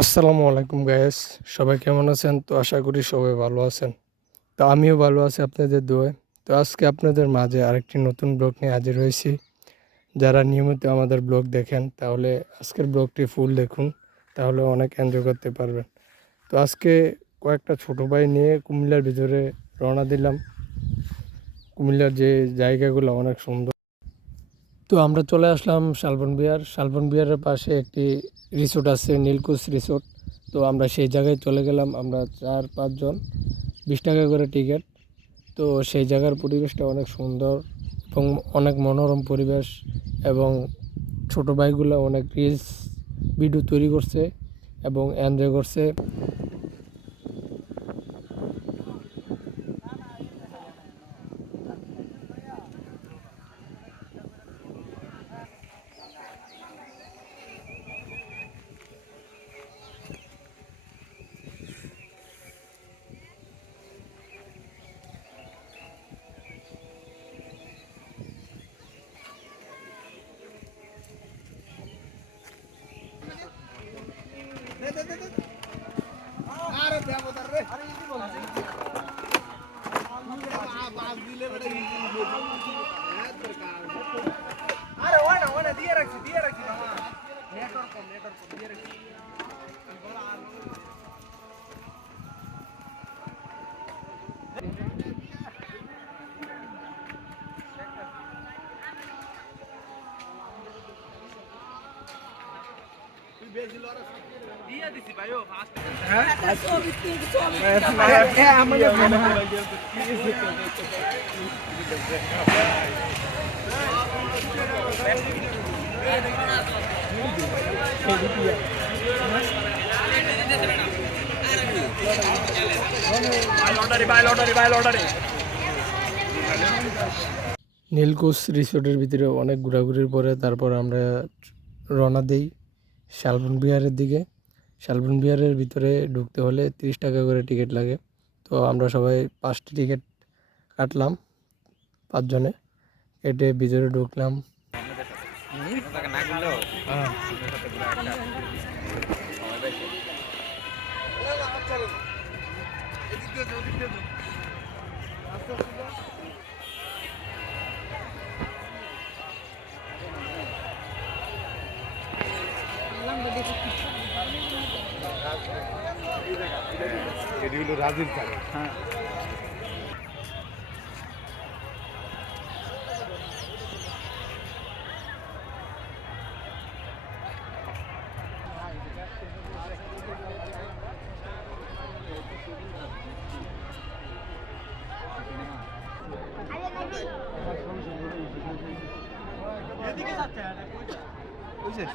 আসসালামু আলাইকুম গায়েস সবাই কেমন আছেন? তো আশা করি সবাই ভালো আছেন। তো আমিও ভালো আছি আপনাদের দোয়ায় তো আজকে আপনাদের মাঝে আরেকটি নতুন ব্লগ নিয়ে হাজির হয়েছি। যারা নিয়মিত আমাদের ব্লগ দেখেন, তাহলে আজকের ব্লগটি ফুল দেখুন। তাহলে অনেক এনজয় করতে পারবেন। তো আজকে কয়েকটা ছোট ভাই নিয়ে কুমিল্লার ভিতরে রওনা দিলাম। কুমিল্লার যে জায়গাগুলো অনেক সুন্দর। তো আমরা চলে আসলাম শালবন বিহার। শালবন বিহারের পাশে একটি রিসোর্ট আছে, নীলকুচ রিসোর্ট তো আমরা সেই জায়গায় চলে গেলাম। আমরা চার পাঁচজন বিশ টাকা করে টিকিট তো সেই জায়গার পরিবেশটা অনেক সুন্দর এবং অনেক মনোরম পরিবেশ এবং ছোটো ভাইগুলো অনেক রিলস ভিডিও তৈরি করছে এবং এনজয় করছে। আরে ওনা ওনা দিয়ে রাখছি দিয়ে রাখছি মামা নেটওয়ার্ক কম নেটওয়ার্ক কম দিয়ে রাখছি দিয়ে দিছি নীলকুচ রিসোর্টের ভিতরে অনেক ঘোরাঘুরির পরে তারপর আমরা রওনা দিই শালবন বিহারের দিকে। শালবন বিহারের ভিতরে ঢুকতে হলে তিরিশ টাকা করে টিকিট লাগে। তো আমরা সবাই পাঁচটি টিকিট কাটলাম পাঁচজনে। কেটে ভিতরে ঢুকলাম। এটি হলো রাজীব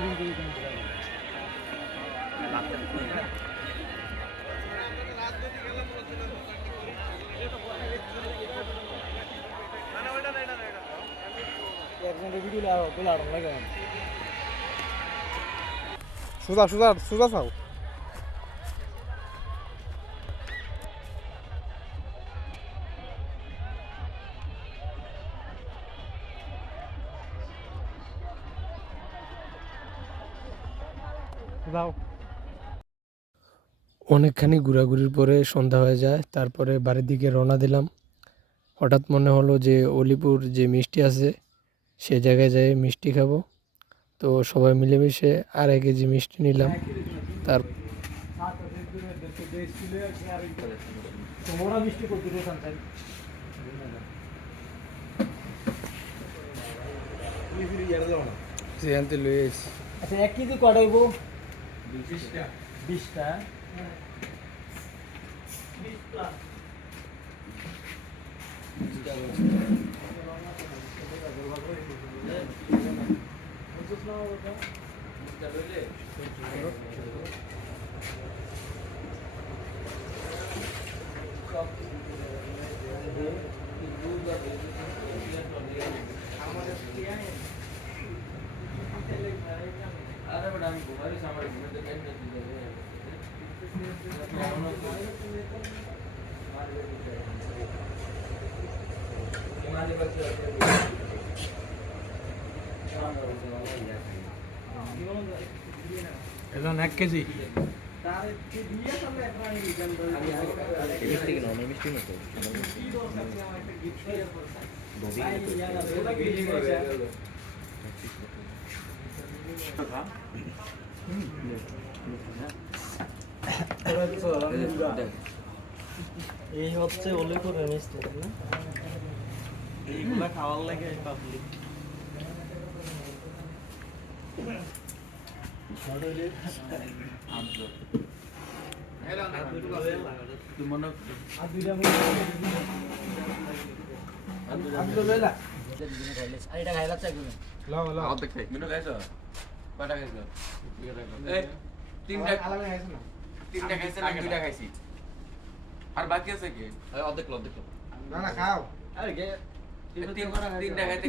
কারে সোজা সোজা সোজা চাও যাও অনেকখানি ঘোরাঘুরির পরে সন্ধ্যা হয়ে যায় তারপরে বাড়ির দিকে রওনা দিলাম। হঠাৎ মনে হলো যে অলিপুর যে মিষ্টি আছে সে জায়গায় যাই মিষ্টি খাব। তো সবাই মিলেমিশে আড়াই কেজি মিষ্টি নিলাম। তার লয়ে আচ্ছা এক কেজি কটাইব বিশটা। বিশটা। এজন এক কেজি এই হচ্ছে অলিপুরের মিষ্টি না এইগুলা খাওয়ার লাগে পাবলিক লাও লাও অর্ধেক খাই মিনু খাইছো কয়টা খাইছো এই তিনটা আলাদা খাইছ না তিনটা খাইছে না দুইটা খাইছি। আর বাকি আছে কি অর্ধেক অর্ধেক না না খাও আরে তিনটা খাইতে